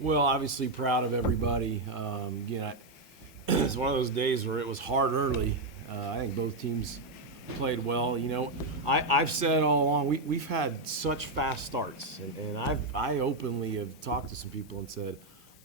Well, obviously proud of everybody. It's one of those days where it was hard early. I think both teams played well. I've said all along we've had such fast starts, and I openly have talked to some people and said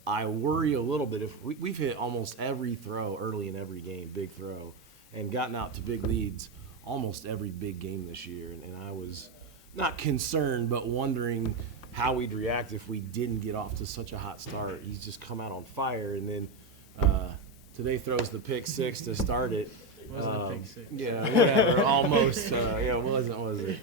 I worry a little bit if we've hit almost every throw early in every game, big throw, and gotten out to big leads almost every big game this year, and I was not concerned, but wondering how we'd react if we didn't get off to such a hot start. He's just come out on fire, and then today throws the pick six to start it. It wasn't a pick six. Yeah, whatever, almost. Wasn't, was it?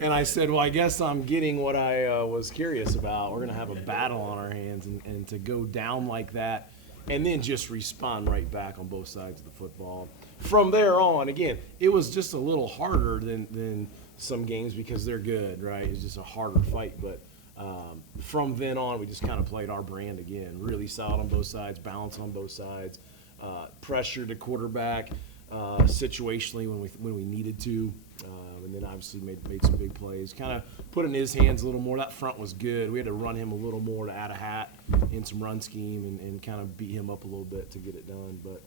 And I said, well, I guess I'm getting what I was curious about. We're going to have a battle on our hands, and to go down like that and then just respond right back on both sides of the football. From there on, again, it was just a little harder than some games because they're good, right? It's just a harder fight, but from then on, we just kind of played our brand again. Really solid on both sides, balance on both sides, pressure to quarterback situationally when we needed to, and then obviously made some big plays. Kind of put in his hands a little more. That front was good. We had to run him a little more to add a hat in some run scheme and kind of beat him up a little bit to get it done. But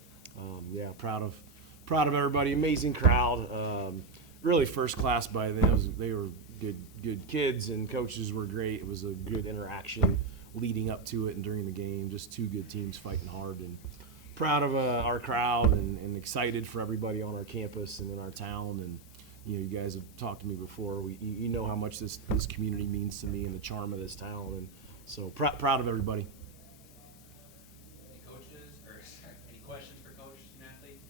proud of everybody. Amazing crowd. Really first class by them. They were good kids, and coaches were great. It was a good interaction leading up to it and during the game. Just two good teams fighting hard, and proud of our crowd and excited for everybody on our campus and in our town. And you guys have talked to me before. You know how much this community means to me and the charm of this town, and so proud of everybody. Any coaches or any questions for coach and athlete?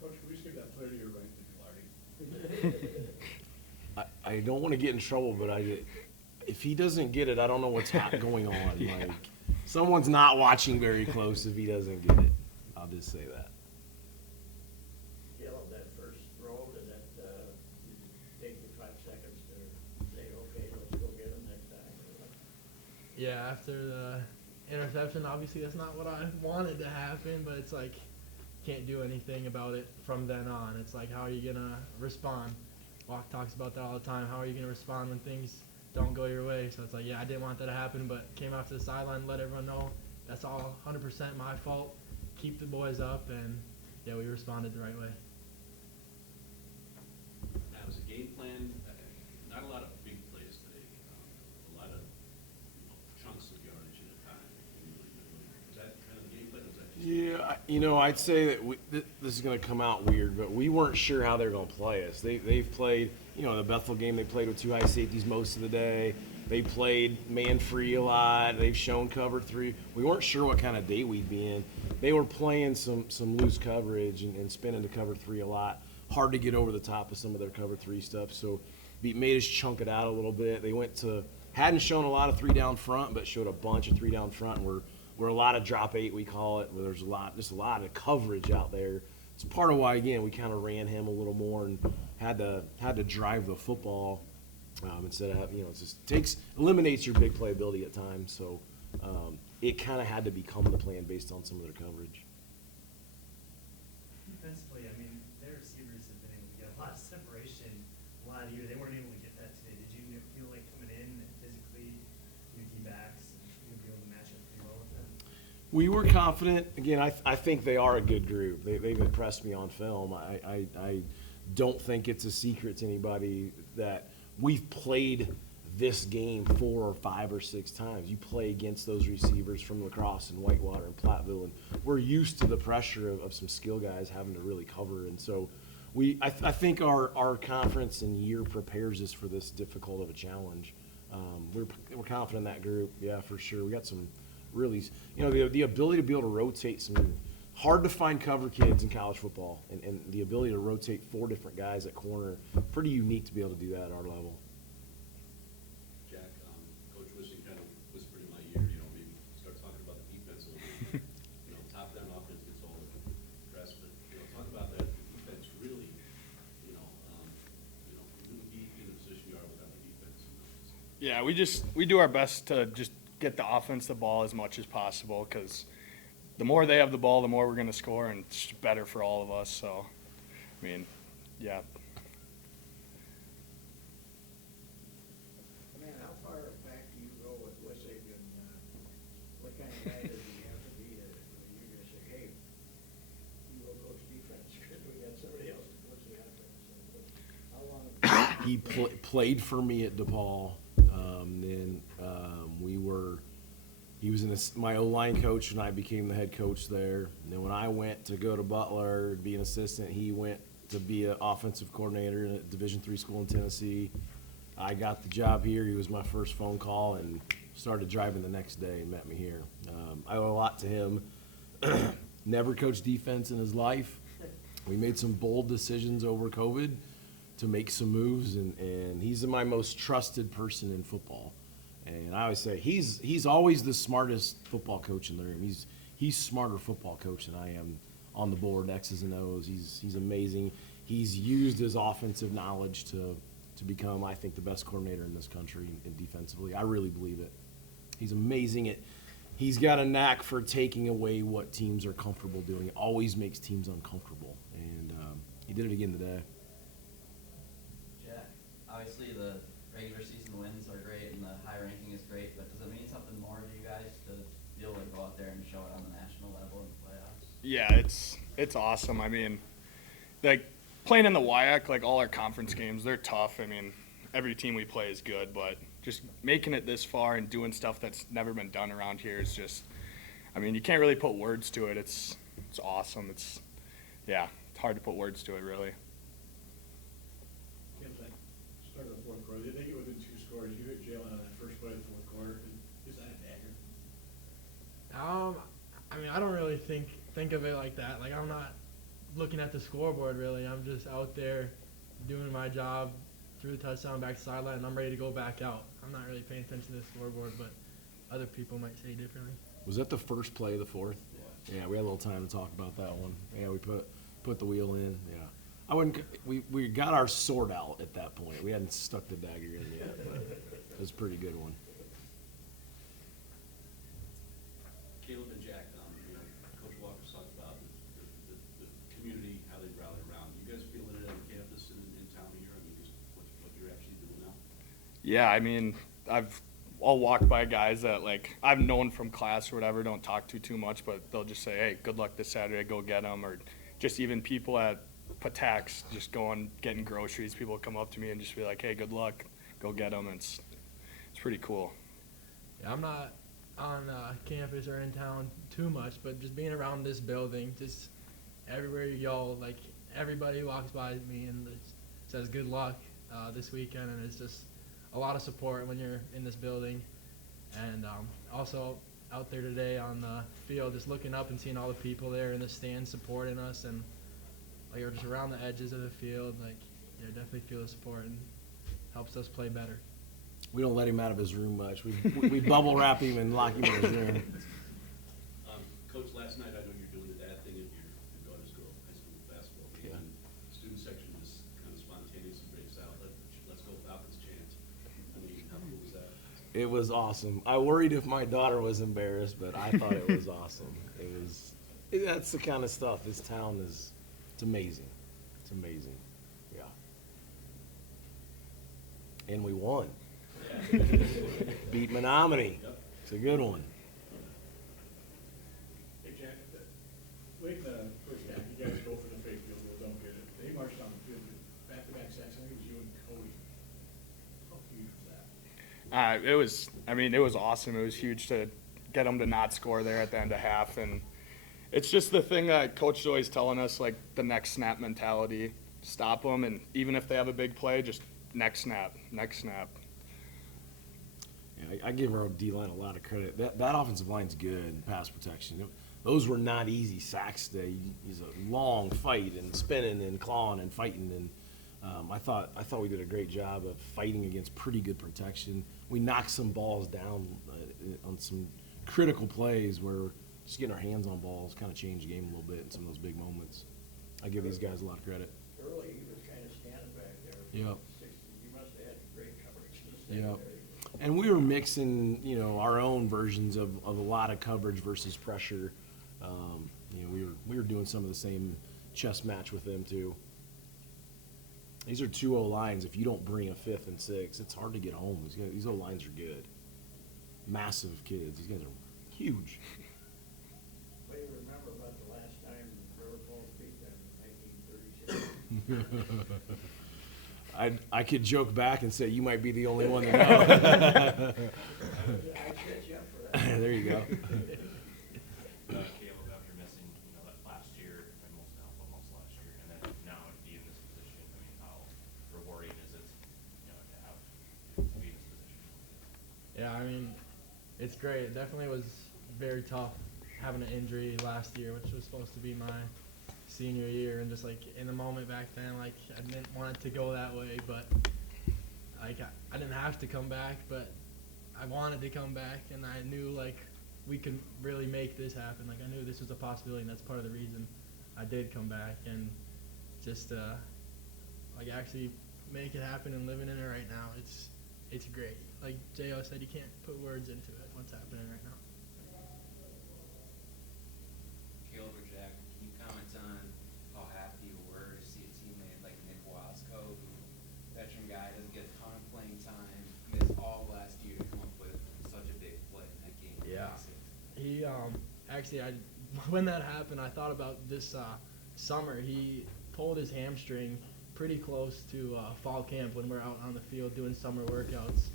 Coach, can we just give that player to your right? I don't want to get in trouble, but if he doesn't get it, I don't know what's going on. Yeah. Like, someone's not watching very close if he doesn't get it. I'll just say that. Yell that first throw, does that take you 5 seconds to say, okay, let's go get him next time? Yeah, after the interception, obviously that's not what I wanted to happen, but it's like, can't do anything about it from then on. It's like, how are you going to respond? Walk talks about that all the time. How are you going to respond when things don't go your way? So it's like, yeah, I didn't want that to happen, but came out to the sideline, let everyone know that's all 100% my fault. Keep the boys up, and yeah, we responded the right way. That was a game plan. Not a lot of big plays today. A lot of chunks of yardage at a time. Is that kind of the game plan? Or was that just Yeah, I'd say that this is going to come out weird, but we weren't sure how they're going to play us. They've played, the Bethel game, they played with 2 high safeties most of the day. They played man-free a lot. They've shown cover 3. We weren't sure what kind of day we'd be in. They were playing some loose coverage and spinning to cover 3 a lot. Hard to get over the top of some of their cover 3 stuff, so made us chunk it out a little bit. They hadn't shown a lot of 3 down front, but showed a bunch of 3 down front, and we're a lot of drop 8, we call it, where there's a lot of coverage out there. It's part of why, again, we kind of ran him a little more and had to drive the football instead of eliminates your big playability at times. So it kind of had to become the plan based on some of their coverage. Defensively, I mean, their receivers have been able to get a lot of separation a lot of the year. They weren't able to get that today. Did you feel like coming in and physically, your D-backs, you'd be able to match up pretty well with them? We were confident. Again, I think they are a good group. They've impressed me on film. I don't think it's a secret to anybody that we've played this game 4 or 5 or 6 times. You play against those receivers from La Crosse and Whitewater and Platteville, and we're used to the pressure of some skill guys having to really cover. And so I think our conference and year prepares us for this difficult of a challenge. We're confident in that group, yeah, for sure. We got some really, the ability to be able to rotate some hard to find cover kids in college football, and the ability to rotate 4 different guys at corner, pretty unique to be able to do that at our level. Jack, Coach Wishing kind of whispered in my ear, maybe start talking about the defense a little bit. Top-down offense gets all the press, but, talk about that. The defense really, you wouldn't be in the position you are without the defense. Yeah, we do our best to just get the offense the ball as much as possible, because the more they have the ball, the more we're going to score, and it's better for all of us. So, I mean, yeah. Man, how far back do you He played for me at DePaul. He was my O-line coach, and I became the head coach there. And then when I went to go to Butler to be an assistant, he went to be an offensive coordinator in a Division III school in Tennessee. I got the job here. He was my first phone call, and started driving the next day and met me here. I owe a lot to him. Never coached defense in his life. We made some bold decisions over COVID to make some moves, and he's my most trusted person in football. And I always say he's always the smartest football coach in the room. He's smarter football coach than I am on the board, X's and O's. He's amazing. He's used his offensive knowledge to become, I think, the best coordinator in this country and defensively. I really believe it. He's amazing. He's got a knack for taking away what teams are comfortable doing. It always makes teams uncomfortable, and he did it again today. Jack, obviously the regular season wins are great and the high ranking is great, but does it mean something more to you guys to be able to go out there and show it on the national level in the playoffs? Yeah, it's awesome. I mean, like playing in the WIAC, like all our conference games, they're tough. I mean, every team we play is good, but just making it this far and doing stuff that's never been done around here is just, I mean, you can't really put words to it. It's awesome. It's hard to put words to it, really. Start of the fourth quarter. They get within 2 scores. You hit Jalen on that first play of the fourth quarter. Is that a dagger? I mean, I don't really think of it like that. Like, I'm not looking at the scoreboard, really. I'm just out there doing my job, threw the touchdown back to the sideline, and I'm ready to go back out. I'm not really paying attention to the scoreboard, but other people might say differently. Was that the first play of the fourth? Yeah, we had a little time to talk about that one. Yeah, we put the wheel in. Yeah, I wouldn't. We got our sword out at that point. We hadn't stuck the dagger in yet, but it was a pretty good one. Kaleb and Jack, Coach Walker's talked about the community, how they rally around. You guys feeling it on campus and in town here? I mean, just what you're actually doing now? Yeah, I mean, I'll walk by guys that, like, I've known from class or whatever, don't talk to too much, but they'll just say, hey, good luck this Saturday, go get them. Or just even people at Patak's just going, getting groceries. People come up to me and just be like, hey, good luck, go get them. It's pretty cool. Yeah, I'm not on campus or in town too much, but just being around this building, just everywhere you go, like, everybody walks by me and says good luck this weekend, and it's just a lot of support when you're in this building. And also out there today on the field, just looking up and seeing all the people there in the stands supporting us, and like, or just around the edges of the field, like, yeah, definitely feel the support and helps us play better. We don't let him out of his room much. We bubble wrap him and lock him in his room. Coach, last night I know you're doing the dad thing at your daughter's high school basketball game, and the student section just kind of spontaneously breaks out. Let's go Falcons chant. I mean, how cool was that? It was awesome. I worried if my daughter was embarrassed, but I thought it was awesome. That's the kind of stuff. This town it's amazing. It's amazing. Yeah. And we won. Beat Menominee. It's a good one. Hey, Jack, late in the first half, you guys go for the fake field goal, don't get it. They marched on the field with back-to-back sacks. I think it was you and Cody. How huge was that? It was awesome. It was huge to get them to not score there at the end of half. And it's just the thing that Coach is always telling us, like, the next snap mentality. Stop them, and even if they have a big play, just next snap, next snap. Yeah, I give our D-line a lot of credit. That offensive line's good, pass protection. Those were not easy sacks today. It's a long fight and spinning and clawing and fighting. And I thought we did a great job of fighting against pretty good protection. We knocked some balls down on some critical plays where just getting our hands on balls kind of changed the game a little bit in some of those big moments. I give these guys a lot of credit. Early, he was kind of standing back there. Yep. You must have had great coverage. Yep. And we were mixing, our own versions of a lot of coverage versus pressure. We were doing some of the same chess match with them too. These are 2 O-lines. If you don't bring a 5th and 6th, it's hard to get home. These O-lines are good. Massive kids. These guys are huge. What do you remember about the last time River Falls beat them in 1936? I could joke back and say you might be the only one to know. I set you up for that. There you go. Kaleb, after missing, that last year, and most last year, and then now to be in this position, I mean, how rewarding is it, to be in this position? Yeah, I mean, it's great. It definitely was very tough having an injury last year, which was supposed to be my senior year, and just like in the moment back then, like I didn't want it to go that way, but like I didn't have to come back, but I wanted to come back, and I knew like we could really make this happen. Like I knew this was a possibility, and that's part of the reason I did come back, and just like actually make it happen and living in it right now. It's great. Like J.O. said, you can't put words into it. What's happening right now? Kaleb or Jack, can you comment on how happy you were to see a teammate like Nick Wasco, who veteran guy, doesn't get a ton of playing time, missed all last year to come up with such a big play in that game? Yeah. He actually, when that happened, I thought about this summer. He pulled his hamstring pretty close to fall camp when we're out on the field doing summer workouts,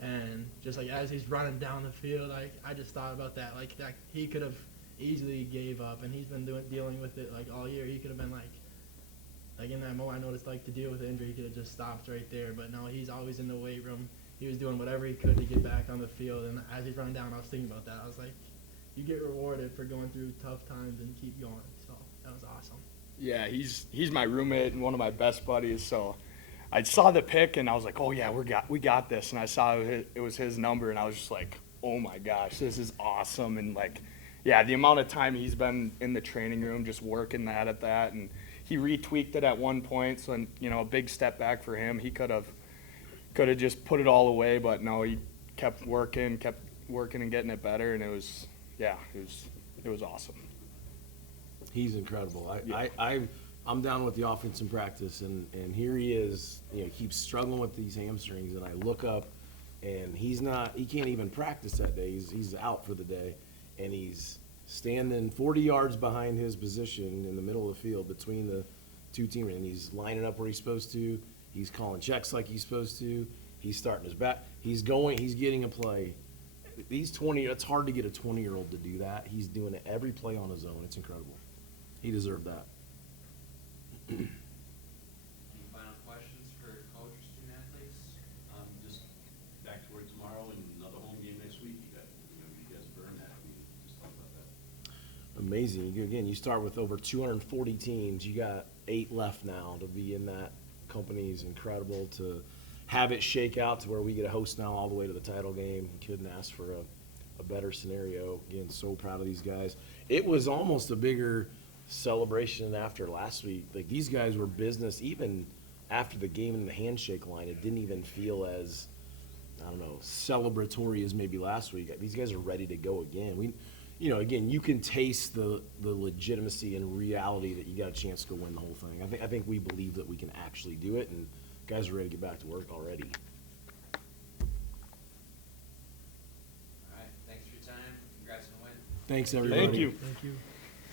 and just like as he's running down the field, I just thought about that. Like that he could have easily gave up, and he's been dealing with it like all year. He could have been like in that moment, I noticed like to deal with the injury, he could have just stopped right there. But no, he's always in the weight room. He was doing whatever he could to get back on the field, and as he's running down, I was thinking about that. I was like, you get rewarded for going through tough times and keep going. So that was awesome. Yeah, he's my roommate and one of my best buddies. So I saw the pick and I was like, oh yeah, we got this. And I saw it was his number, and I was just like, oh my gosh, this is awesome. And like, yeah, the amount of time he's been in the training room just working at that, and he retweaked it at one point. So a big step back for him. He could have just put it all away, but no, he kept working and getting it better, and it was awesome. He's incredible. I'm down with the offense in practice, and here he is. He keeps struggling with these hamstrings, and I look up, and he can't even practice that day. He's out for the day, and he's standing 40 yards behind his position in the middle of the field between the two teamers, and he's lining up where he's supposed to. He's calling checks like he's supposed to. He's starting his back. He's getting a play. It's hard to get a 20-year-old to do that. He's doing it every play on his own. It's incredible. He deserved that. Any final questions for coach or student athletes? Just back to work tomorrow and another home game next week. You guys burn that. Just talk about that. Amazing. You start with over 240 teams. You got 8 left now. To be in that company is incredible. To have it shake out to where we get a host now all the way to the title game. Couldn't ask for a better scenario. Again, so proud of these guys. It was almost a bigger celebration after last week. Like, these guys were business even after the game in the handshake line. It didn't even feel as, I don't know, celebratory as maybe last week. These guys are ready to go again. Again, you can taste the legitimacy and reality that you got a chance to go win the whole thing. I think we believe that we can actually do it, and guys are ready to get back to work already. All right, thanks for your time. Congrats on the win. Thanks, everybody. Thank you. Thank you.